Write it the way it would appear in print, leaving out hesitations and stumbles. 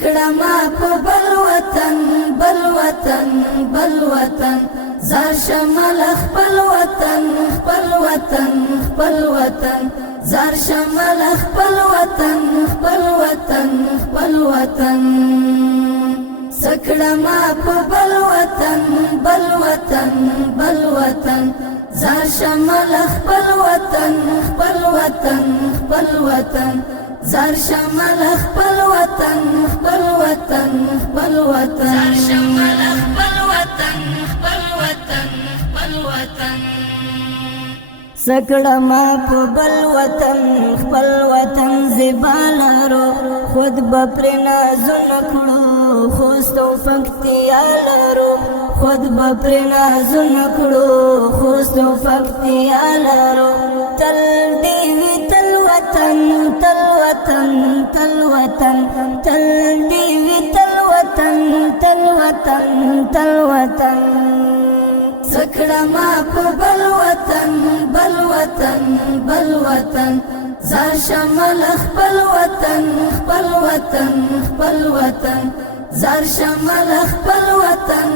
سکړما په بل وطن زار شمال خپل وطن زار شمال خپل وطن سکړما په بل وطن زار شمال خپل وطن زار شمال خپل وطن زار شمال خپل وطن سکړما په بل وطن زبالارو خود بپر نازونه کړو خوستو فکتیا لرو خود بپر نازونه کړو خوستو فکتیا لرو تل دیوی تل وطن دیوی تل وطن سکړما په بل وطن زار شمال خپل وطن زار شمال خپل وطن